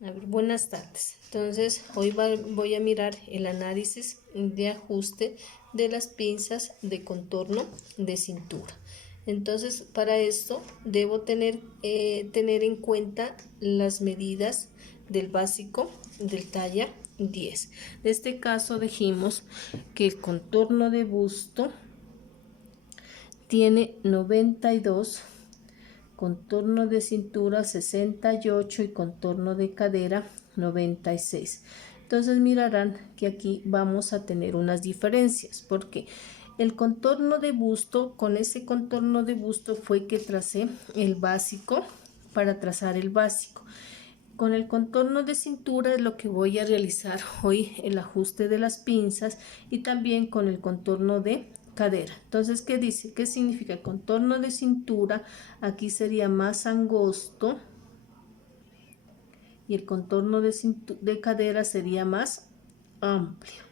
A ver, buenas tardes. Entonces, hoy voy a mirar el análisis de ajuste de las pinzas de contorno de cintura. Entonces, para esto debo tener en cuenta las medidas del básico del talla 10. En este caso dijimos que el contorno de busto tiene 92, contorno de cintura 68 y contorno de cadera 96. Entonces mirarán que aquí vamos a tener unas diferencias porque el contorno de busto, con ese contorno de busto fue que tracé el básico para trazar el básico. Con el contorno de cintura es lo que voy a realizar hoy, el ajuste de las pinzas, y también con el contorno de cadera. Entonces, ¿qué dice? ¿Qué significa? Contorno de cintura, aquí sería más angosto y el contorno de cadera sería más amplio.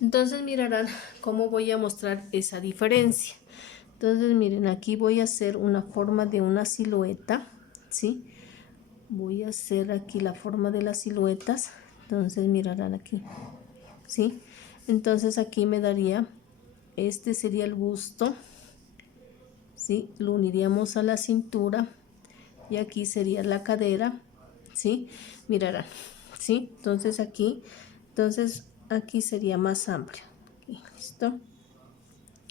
Entonces mirarán cómo voy a mostrar esa diferencia. Entonces miren, aquí voy a hacer una forma de una silueta, ¿sí? Voy a hacer aquí la forma de las siluetas. Entonces mirarán aquí, ¿sí? Entonces aquí me daría, este sería el busto, ¿sí? Lo uniríamos a la cintura y aquí sería la cadera, ¿sí? Mirarán, ¿sí? Entonces aquí sería más amplio. Aquí, ¿listo?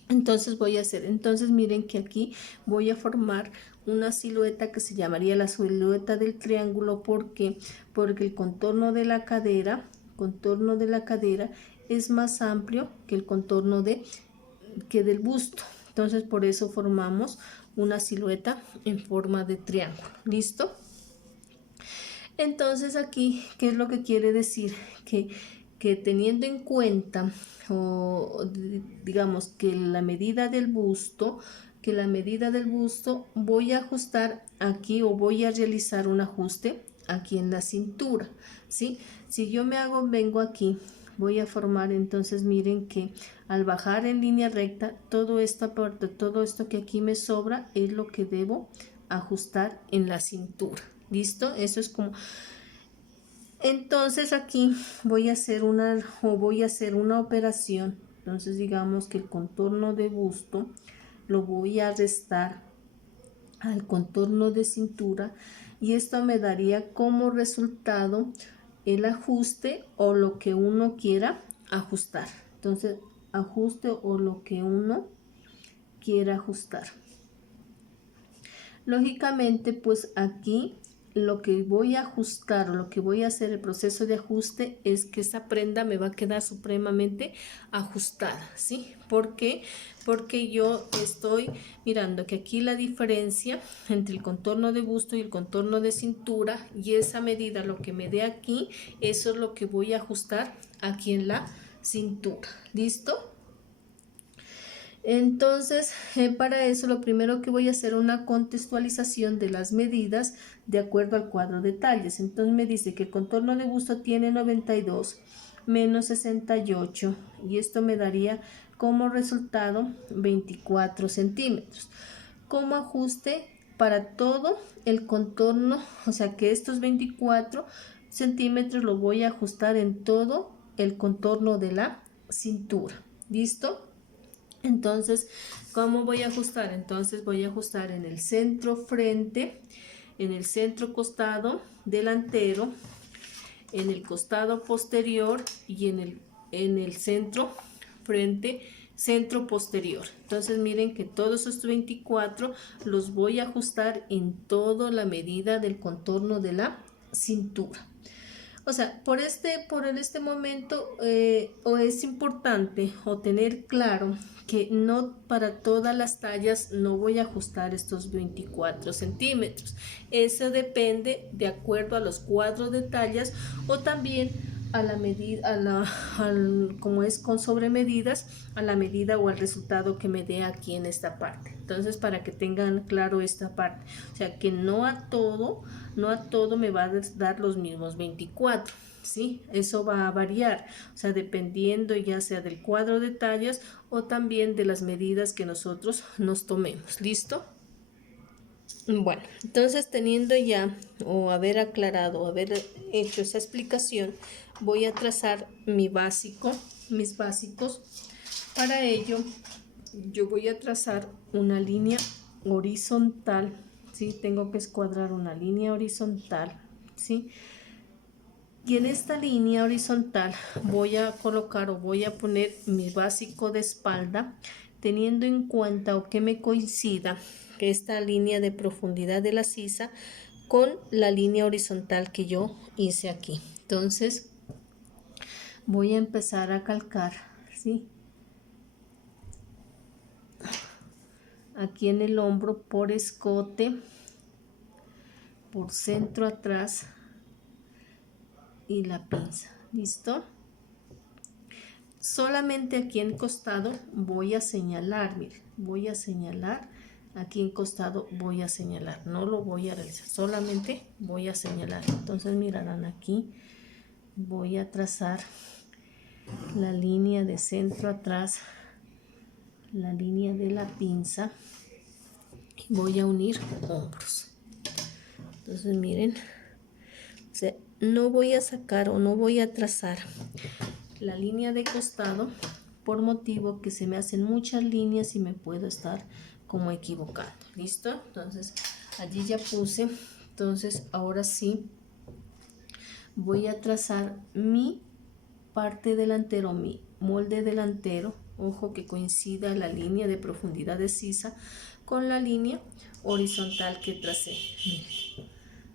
Entonces voy a hacer, entonces miren que aquí voy a formar una silueta que se llamaría la silueta del triángulo. ¿Por qué? Porque el contorno de la cadera es más amplio que el contorno del busto. Entonces por eso formamos una silueta en forma de triángulo. ¿Listo? Entonces aquí, ¿qué es lo que quiere decir? Que teniendo en cuenta, o digamos que la medida del busto, voy a ajustar aquí o voy a realizar un ajuste aquí en la cintura, ¿sí? Si yo vengo aquí, voy a formar, entonces miren que al bajar en línea recta, todo esto que aquí me sobra es lo que debo ajustar en la cintura. ¿Listo? Eso es como... Entonces aquí voy a hacer una operación. Entonces digamos que el contorno de busto lo voy a restar al contorno de cintura y esto me daría como resultado el ajuste o lo que uno quiera ajustar. Entonces ajuste o lo que uno quiera ajustar. Lógicamente, pues aquí lo que voy a ajustar o lo que voy a hacer el proceso de ajuste es que esa prenda me va a quedar supremamente ajustada, ¿sí? ¿Por qué? Porque yo estoy mirando que aquí la diferencia entre el contorno de busto y el contorno de cintura, y esa medida, lo que me dé aquí, eso es lo que voy a ajustar aquí en la cintura. ¿Listo? Entonces, para eso lo primero que voy a hacer es una contextualización de las medidas de acuerdo al cuadro de tallas. Entonces me dice que el contorno de busto tiene 92 menos 68 y esto me daría como resultado 24 centímetros. Como ajuste para todo el contorno, o sea que estos 24 centímetros lo voy a ajustar en todo el contorno de la cintura. ¿Listo? Entonces, ¿cómo voy a ajustar? Entonces voy a ajustar en el centro frente, en el centro costado delantero, en el costado posterior y en el centro frente, centro posterior. Entonces miren que todos estos 24 los voy a ajustar en toda la medida del contorno de la cintura. O sea, por en este momento o es importante o tener claro que no para todas las tallas no voy a ajustar estos 24 centímetros. Eso depende de acuerdo a los cuadros de tallas o también a la medida, como es con sobremedidas, a la medida o al resultado que me dé aquí en esta parte. Entonces, para que tengan claro esta parte, o sea, que no a todo me va a dar los mismos 24, ¿sí? Eso va a variar, o sea, dependiendo ya sea del cuadro de tallas o también de las medidas que nosotros nos tomemos. ¿Listo? Bueno, entonces teniendo ya o haber aclarado, haber hecho esa explicación, voy a trazar mis básicos. Para ello, yo voy a trazar una línea horizontal, ¿sí? Tengo que escuadrar una línea horizontal, ¿sí? Y en esta línea horizontal voy a colocar o voy a poner mi básico de espalda, teniendo en cuenta o que me coincida esta línea de profundidad de la sisa con la línea horizontal que yo hice aquí. Entonces voy a empezar a calcar, ¿sí? Aquí en el hombro por escote, por centro atrás y la pinza. ¿Listo? Solamente aquí en costado voy a señalar, miren, voy a señalar, aquí en costado voy a señalar, no lo voy a realizar, solamente voy a señalar. Entonces mirarán aquí, voy a trazar la línea de centro atrás, la línea de la pinza, y voy a unir hombros. Entonces miren, o sea, no voy a sacar o no voy a trazar la línea de costado por motivo que se me hacen muchas líneas y me puedo estar como equivocando. ¿Listo? Entonces allí ya puse. Entonces ahora sí voy a trazar mi parte delantero, mi molde delantero. Ojo que coincida la línea de profundidad de sisa con la línea horizontal que tracé. Miren.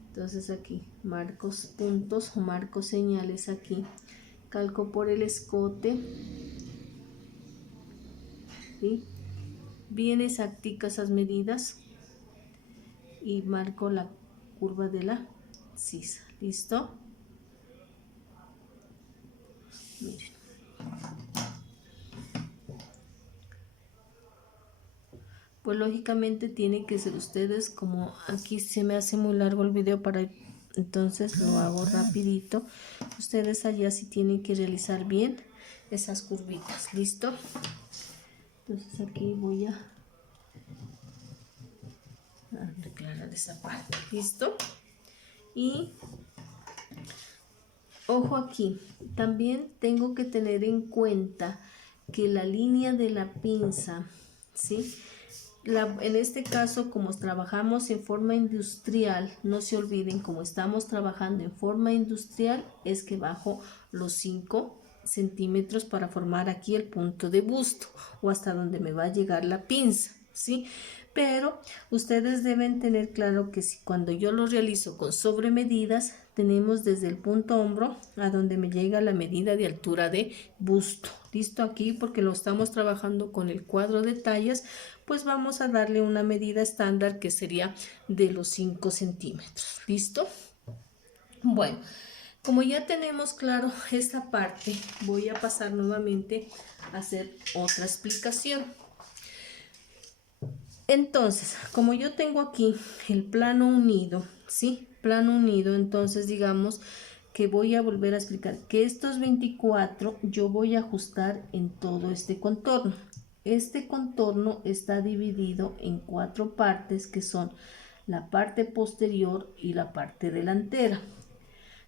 Entonces aquí marco puntos o marco señales aquí. Calco por el escote, ¿sí? Bien exacticas esas medidas y marco la curva de la sisa. ¿Listo? Miren. Pues lógicamente tienen que ser ustedes, como aquí se me hace muy largo el video entonces lo hago rapidito. Ustedes allá sí tienen que realizar bien esas curvitas. ¿Listo? Entonces aquí voy a declarar esa parte. ¿Listo? Y ojo aquí, también tengo que tener en cuenta que la línea de la pinza, ¿sí? En este caso, como trabajamos en forma industrial, no se olviden, como estamos trabajando en forma industrial, es que bajo los 5 centímetros para formar aquí el punto de busto o hasta donde me va a llegar la pinza, ¿sí? Pero ustedes deben tener claro que si cuando yo lo realizo con sobremedidas, tenemos desde el punto hombro a donde me llega la medida de altura de busto. Listo, aquí porque lo estamos trabajando con el cuadro de tallas, pues vamos a darle una medida estándar que sería de los 5 centímetros. ¿Listo? Bueno, como ya tenemos claro esta parte, voy a pasar nuevamente a hacer otra explicación. Entonces, como yo tengo aquí el plano unido, ¿sí? Plano unido, entonces digamos que voy a volver a explicar que estos 24 yo voy a ajustar en todo este contorno. Este contorno está dividido en 4 partes que son la parte posterior y la parte delantera.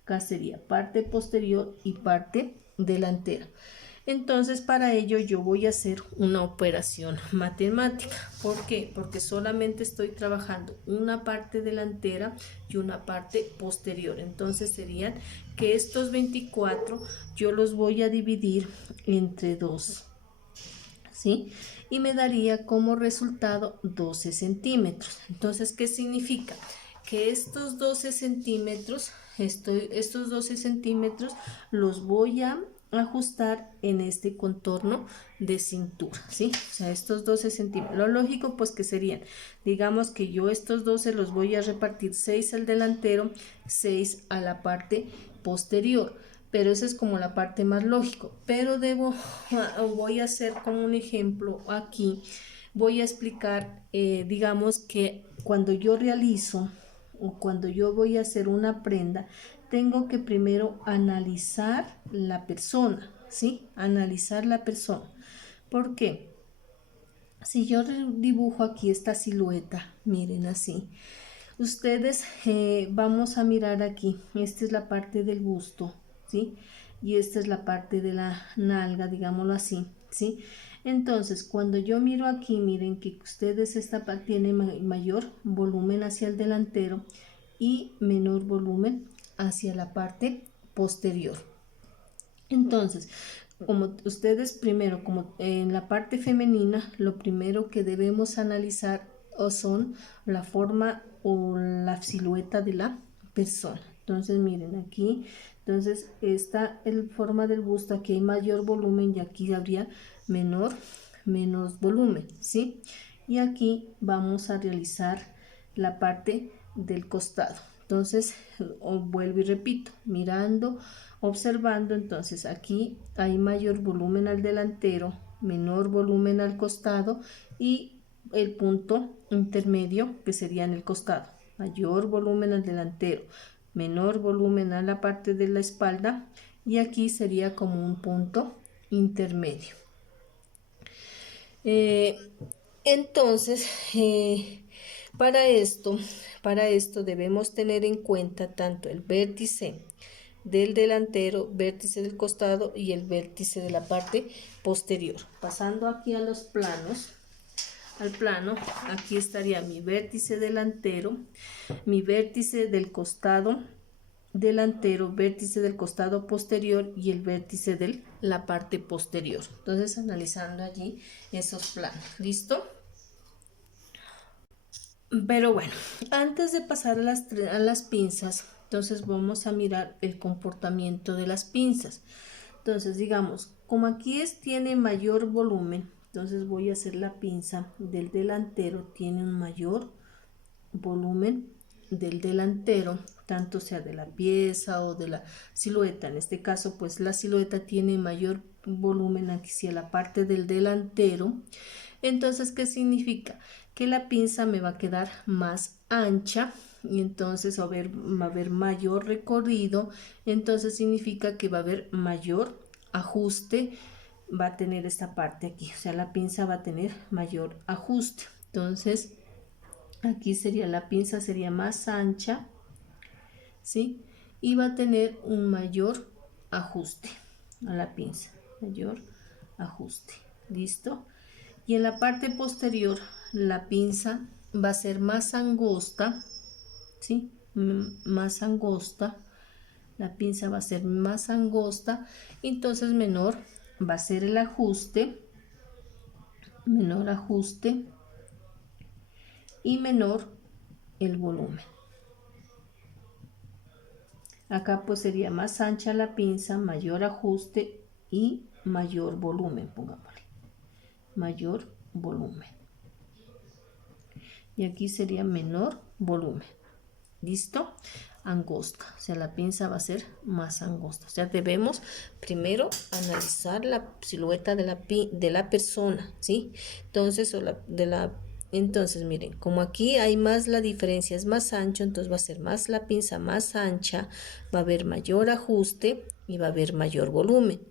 Acá sería parte posterior y parte delantera. Entonces para ello yo voy a hacer una operación matemática. ¿Por qué? Porque solamente estoy trabajando una parte delantera y una parte posterior. Entonces serían que estos 24 yo los voy a dividir entre 2. ¿Sí? Y me daría como resultado 12 centímetros. Entonces, ¿qué significa? Que estos 12 centímetros, estos 12 centímetros los voy a ajustar en este contorno de cintura, ¿sí? O sea, estos 12 centímetros. Lo lógico, pues que serían, digamos que yo estos 12 los voy a repartir 6 al delantero, 6 a la parte posterior. Pero esa es como la parte más lógico. Pero voy a hacer como un ejemplo aquí. Voy a explicar, digamos que cuando yo realizo o cuando yo voy a hacer una prenda, tengo que primero analizar la persona, ¿sí? Analizar la persona. ¿Por qué? Si yo dibujo aquí esta silueta, miren así. Ustedes vamos a mirar aquí, esta es la parte del busto, ¿sí? Y esta es la parte de la nalga, digámoslo así, ¿sí? Entonces, cuando yo miro aquí, miren que ustedes esta parte tiene mayor volumen hacia el delantero y menor volumen hacia la parte posterior. Entonces, como ustedes primero, como en la parte femenina, lo primero que debemos analizar son la forma o la silueta de la persona. Entonces, miren aquí, entonces esta el forma del busto, aquí hay mayor volumen y aquí habría menos volumen, ¿sí? Y aquí vamos a realizar la parte del costado. Entonces, vuelvo y repito, mirando, observando, entonces aquí hay mayor volumen al delantero, menor volumen al costado y el punto intermedio que sería en el costado. Mayor volumen al delantero, menor volumen a la parte de la espalda y aquí sería como un punto intermedio. Entonces, para esto debemos tener en cuenta tanto el vértice del delantero, vértice del costado y el vértice de la parte posterior. Pasando aquí a los planos, al plano, aquí estaría mi vértice delantero, mi vértice del costado delantero, vértice del costado posterior y el vértice de la parte posterior. Entonces, analizando allí esos planos. ¿Listo? Pero bueno, antes de pasar a las pinzas, entonces vamos a mirar el comportamiento de las pinzas. Entonces, digamos, como aquí tiene mayor volumen, entonces voy a hacer la pinza del delantero, tiene un mayor volumen del delantero, tanto sea de la pieza o de la silueta. En este caso, pues la silueta tiene mayor volumen hacia la parte del delantero. Entonces, ¿qué significa? Que la pinza me va a quedar más ancha y entonces va a haber mayor recorrido. Entonces significa que va a haber mayor ajuste, va a tener esta parte aquí, o sea, la pinza va a tener mayor ajuste. Entonces, aquí sería la pinza sería más ancha, ¿sí? Y va a tener un mayor ajuste a la pinza, mayor ajuste. ¿Listo? Y en la parte posterior la pinza va a ser más angosta, ¿sí? Más angosta. La pinza va a ser más angosta, entonces menor va a ser el ajuste, menor ajuste y menor el volumen. Acá pues sería más ancha la pinza, mayor ajuste y mayor volumen, pongámosle. Mayor volumen. Y aquí sería menor volumen. ¿Listo? Angosta, o sea, la pinza va a ser más angosta. O sea, debemos primero analizar la silueta de la persona, ¿sí? Entonces, entonces, miren, como aquí hay más, la diferencia es más ancho, entonces va a ser más la pinza más ancha, va a haber mayor ajuste y va a haber mayor volumen.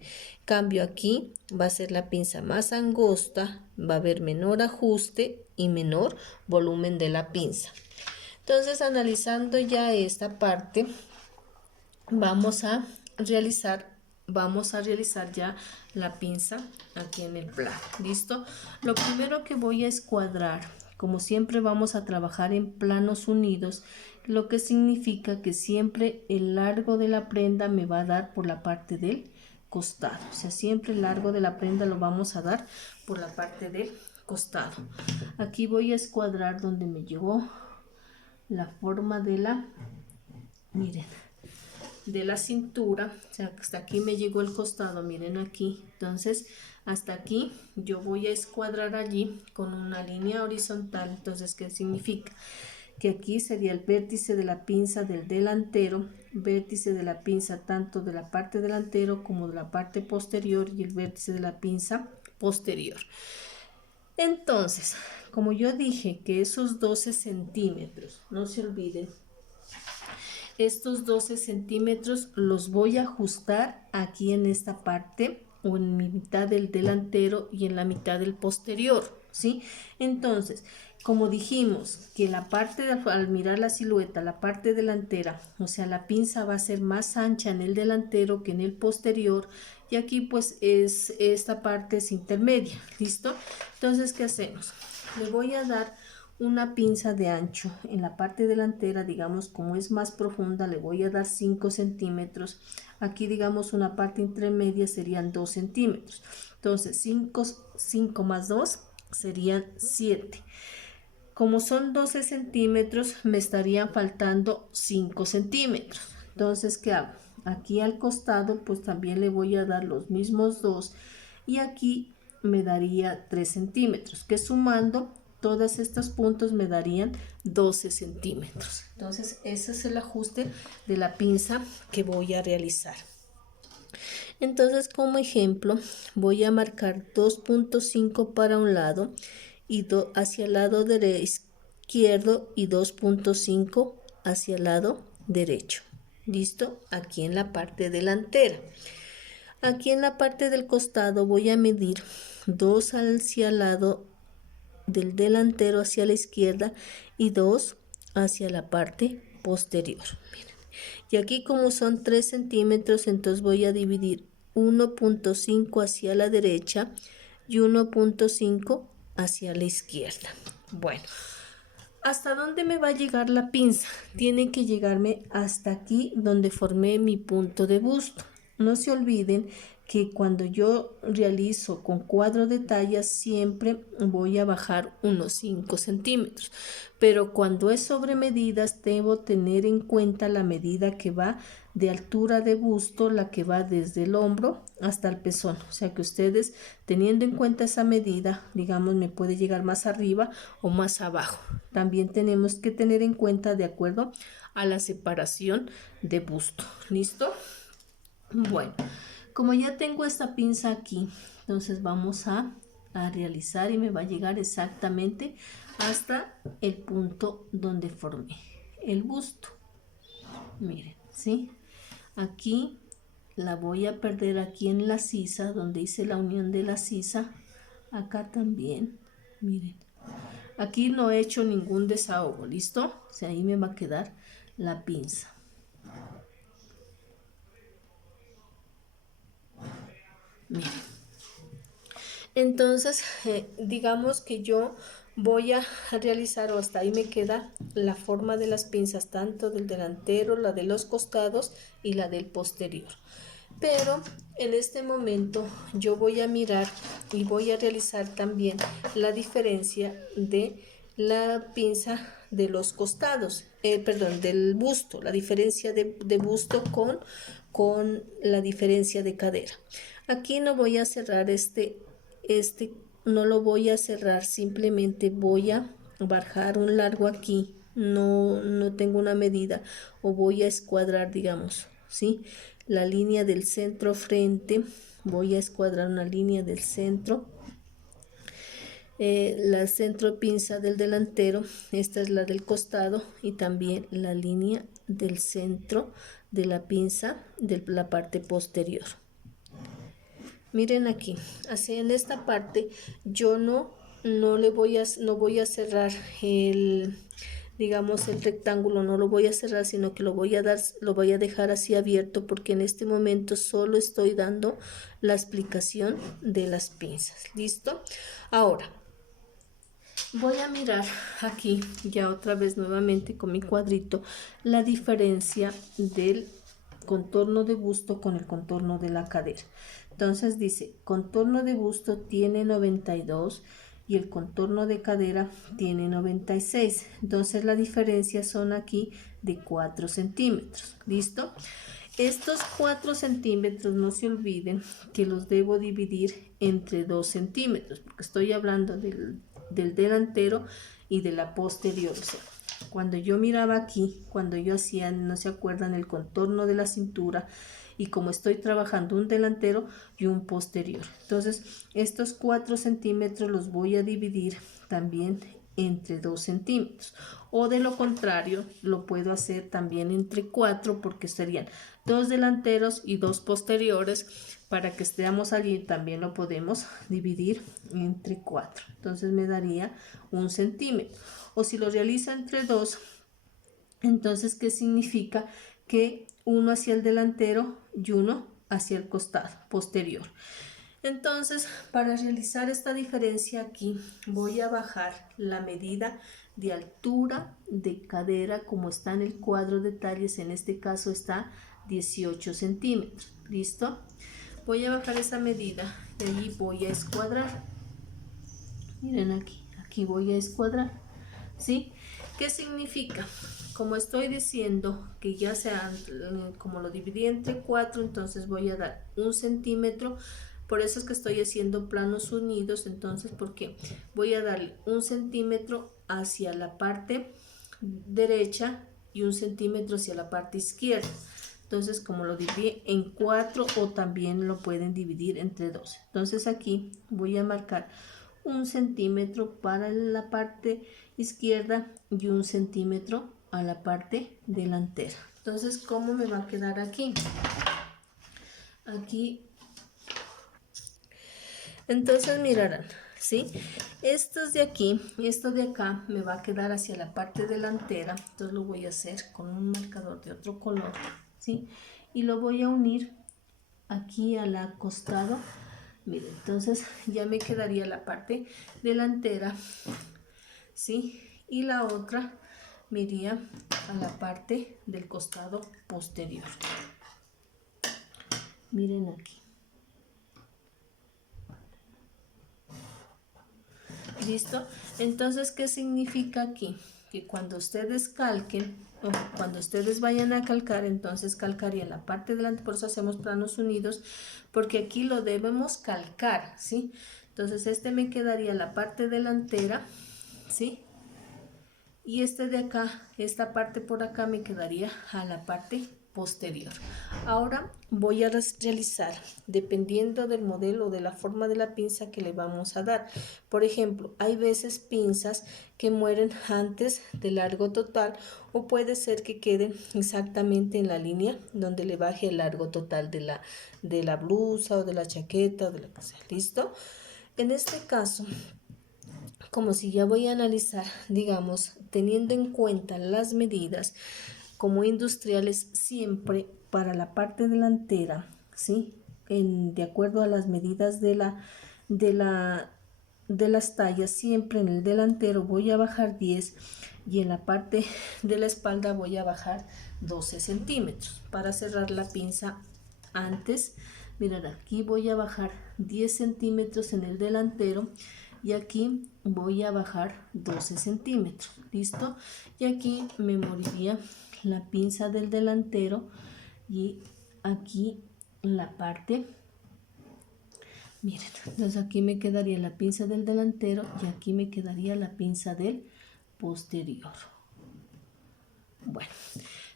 Cambio aquí va a ser la pinza más angosta, va a haber menor ajuste y menor volumen de la pinza. Entonces, analizando ya esta parte, vamos a realizar ya la pinza aquí en el plano. ¿Listo? Lo primero que voy a escuadrar, como siempre vamos a trabajar en planos unidos, lo que significa que siempre el largo de la prenda me va a dar por la parte del costado. O sea, siempre el largo de la prenda lo vamos a dar por la parte del costado. Aquí voy a escuadrar donde me llegó la forma de la, miren, de la cintura, o sea, hasta aquí me llegó el costado, miren aquí. Entonces, hasta aquí yo voy a escuadrar allí con una línea horizontal. Entonces, ¿qué significa? Que aquí sería el vértice de la pinza del delantero, vértice de la pinza tanto de la parte delantero como de la parte posterior y el vértice de la pinza posterior. Entonces, como yo dije que esos 12 centímetros, no se olviden, estos 12 centímetros los voy a ajustar aquí en esta parte o en mi mitad del delantero y en la mitad del posterior. ¿sí? Entonces, como dijimos que la parte al mirar la silueta, la parte delantera, o sea, la pinza va a ser más ancha en el delantero que en el posterior, y aquí pues esta parte es intermedia, ¿listo? Entonces, ¿qué hacemos? Le voy a dar una pinza de ancho en la parte delantera, digamos, como es más profunda, le voy a dar 5 centímetros. Aquí, digamos, una parte intermedia serían 2 centímetros. Entonces, 5 más 2 serían 7. Como son 12 centímetros, me estarían faltando 5 centímetros. Entonces, ¿qué hago? Aquí al costado, pues también le voy a dar los mismos 2. Y aquí me daría 3 centímetros, que sumando todos estos puntos me darían 12 centímetros. Entonces, ese es el ajuste de la pinza que voy a realizar. Entonces, como ejemplo, voy a marcar 2.5 para un lado y hacia el lado izquierdo y 2.5 hacia el lado derecho. ¿Listo? Aquí en la parte delantera. Aquí en la parte del costado voy a medir 2 hacia el lado del delantero hacia la izquierda y 2 hacia la parte posterior. Miren. Y aquí como son 3 centímetros, entonces voy a dividir 1.5 hacia la derecha y 1.5 hacia la izquierda. Bueno, ¿hasta dónde me va a llegar la pinza? Tiene que llegarme hasta aquí donde formé mi punto de busto. No se olviden que cuando yo realizo con cuadro de tallas siempre voy a bajar unos 5 centímetros, pero cuando es sobre medidas debo tener en cuenta la medida que va de altura de busto, la que va desde el hombro hasta el pezón, o sea que ustedes teniendo en cuenta esa medida, digamos, me puede llegar más arriba o más abajo. También tenemos que tener en cuenta de acuerdo a la separación de busto. ¿Listo? Bueno, como ya tengo esta pinza aquí, entonces vamos a realizar y me va a llegar exactamente hasta el punto donde formé el busto. Miren, ¿sí? Aquí la voy a perder aquí en la sisa, donde hice la unión de la sisa. Acá también, miren. Aquí no he hecho ningún desahogo, ¿listo? O sea, ahí me va a quedar la pinza. Miren. Entonces, digamos que yo voy a realizar, o hasta ahí me queda la forma de las pinzas, tanto del delantero, la de los costados y la del posterior. Pero en este momento yo voy a mirar y voy a realizar también la diferencia de la pinza de los costados, del busto, la diferencia de busto con la diferencia de cadera. Aquí no voy a cerrar no lo voy a cerrar, simplemente voy a bajar un largo aquí, no tengo una medida, o voy a escuadrar, digamos, ¿sí? La línea del centro frente, voy a escuadrar una línea del centro, la centro pinza del delantero, esta es la del costado, y también la línea del centro de la pinza de la parte posterior. Miren aquí, así en esta parte yo no voy a cerrar digamos el rectángulo, no lo voy a cerrar, sino que lo voy a dejar así abierto, porque en este momento solo estoy dando la explicación de las pinzas. ¿Listo? Ahora voy a mirar aquí ya otra vez nuevamente con mi cuadrito la diferencia del contorno de busto con el contorno de la cadera. Entonces dice, contorno de busto tiene 92 y el contorno de cadera tiene 96. Entonces la diferencia son aquí de 4 centímetros. ¿Listo? Estos 4 centímetros no se olviden que los debo dividir entre 2 centímetros, porque estoy hablando del delantero y de la posterior. O sea, cuando yo miraba aquí, cuando yo hacía, no se acuerdan, el contorno de la cintura, y como estoy trabajando un delantero y un posterior, entonces estos 4 centímetros los voy a dividir también entre 2 centímetros. O de lo contrario, lo puedo hacer también entre 4 porque serían 2 delanteros y 2 posteriores. Para que estemos allí también lo podemos dividir entre 4. Entonces me daría 1 centímetro. O si lo realizo entre 2, entonces ¿qué significa? Que uno hacia el delantero y uno hacia el costado posterior. Entonces, para realizar esta diferencia aquí, voy a bajar la medida de altura de cadera como está en el cuadro de talles. En este caso está 18 centímetros. ¿Listo? Voy a bajar esa medida y allí voy a escuadrar. Miren aquí voy a escuadrar. ¿Sí? ¿Qué significa? Como estoy diciendo que ya sea, como lo dividí entre 4, entonces voy a dar 1 centímetro. Por eso es que estoy haciendo planos unidos. Entonces, ¿por qué? Voy a darle 1 centímetro hacia la parte derecha y 1 centímetro hacia la parte izquierda. Entonces, como lo dividí en 4, o también lo pueden dividir entre 2. Entonces, aquí voy a marcar 1 centímetro para la parte izquierda y 1 centímetro a la parte delantera. Entonces, ¿cómo me va a quedar aquí? Aquí. Entonces mirarán, ¿sí? Estos de aquí y esto de acá me va a quedar hacia la parte delantera. Entonces lo voy a hacer con un marcador de otro color, ¿sí? Y lo voy a unir aquí al costado. Miren, entonces ya me quedaría la parte delantera, ¿sí? Y la otra me iría a la parte del costado posterior. Miren aquí. ¿Listo? Entonces, ¿qué significa aquí? Que cuando ustedes calquen, o cuando ustedes vayan a calcar, entonces calcaría la parte delante. Por eso hacemos planos unidos, porque aquí lo debemos calcar, ¿sí? Entonces, este me quedaría la parte delantera, ¿sí? Y este de acá, esta parte por acá me quedaría a la parte posterior. Ahora voy a realizar, dependiendo del modelo, de la forma de la pinza que le vamos a dar. Por ejemplo, hay veces pinzas que mueren antes del largo total, o puede ser que queden exactamente en la línea donde le baje el largo total de la blusa o de la chaqueta o de lo que sea. ¿Listo? En este caso, como si ya voy a analizar, digamos, teniendo en cuenta las medidas como industriales, siempre para la parte delantera, ¿sí? De acuerdo a las medidas de las tallas, siempre en el delantero voy a bajar 10 y en la parte de la espalda voy a bajar 12 centímetros para cerrar la pinza antes. Mirad, aquí voy a bajar 10 centímetros en el delantero y aquí voy a bajar 12 centímetros. ¿Listo? Y aquí me moriría la pinza del delantero y aquí la parte. Miren, entonces aquí me quedaría la pinza del delantero y aquí me quedaría la pinza del posterior. Bueno,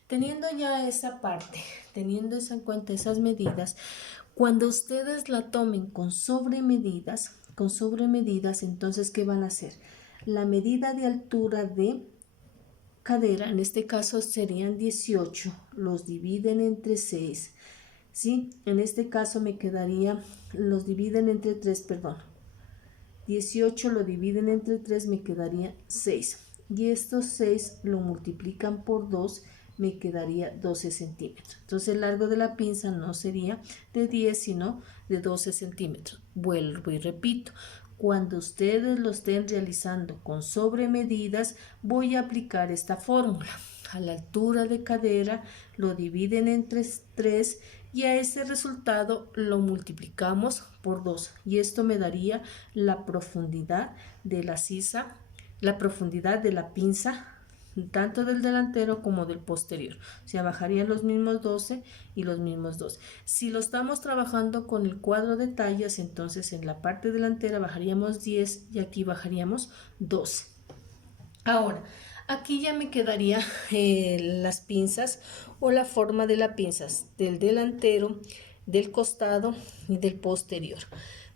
teniendo ya esa parte, teniendo en cuenta esas medidas, cuando ustedes la tomen con sobremedidas, entonces, ¿qué van a hacer? La medida de altura de cadera, en este caso serían 18, los dividen entre 6, ¿sí? En este caso me quedaría, los dividen entre 3, perdón. 18 lo dividen entre 3, me quedaría 6. Y estos 6 lo multiplican por 2, me quedaría 12 centímetros. Entonces el largo de la pinza no sería de 10, sino de 12 centímetros. Vuelvo y repito. Cuando ustedes lo estén realizando con sobremedidas, voy a aplicar esta fórmula. A la altura de cadera lo dividen entre 3 y a ese resultado lo multiplicamos por 2 y esto me daría la profundidad de la sisa, la profundidad de la pinza tanto del delantero como del posterior. O sea, bajarían los mismos 12 y los mismos 12. Si lo estamos trabajando con el cuadro de tallas, entonces en la parte delantera bajaríamos 10 y aquí bajaríamos 12. Ahora, aquí ya me quedaría las pinzas o la forma de las pinzas del delantero, del costado y del posterior.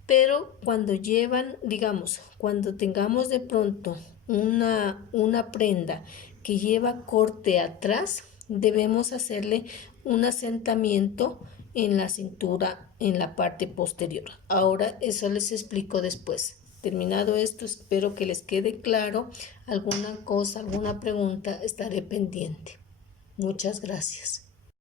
Pero cuando llevan, digamos, cuando tengamos de pronto una prenda que lleva corte atrás, debemos hacerle un asentamiento en la cintura, en la parte posterior. Ahora eso les explico después. Terminado esto, espero que les quede claro. Alguna cosa, alguna pregunta, estaré pendiente. Muchas gracias.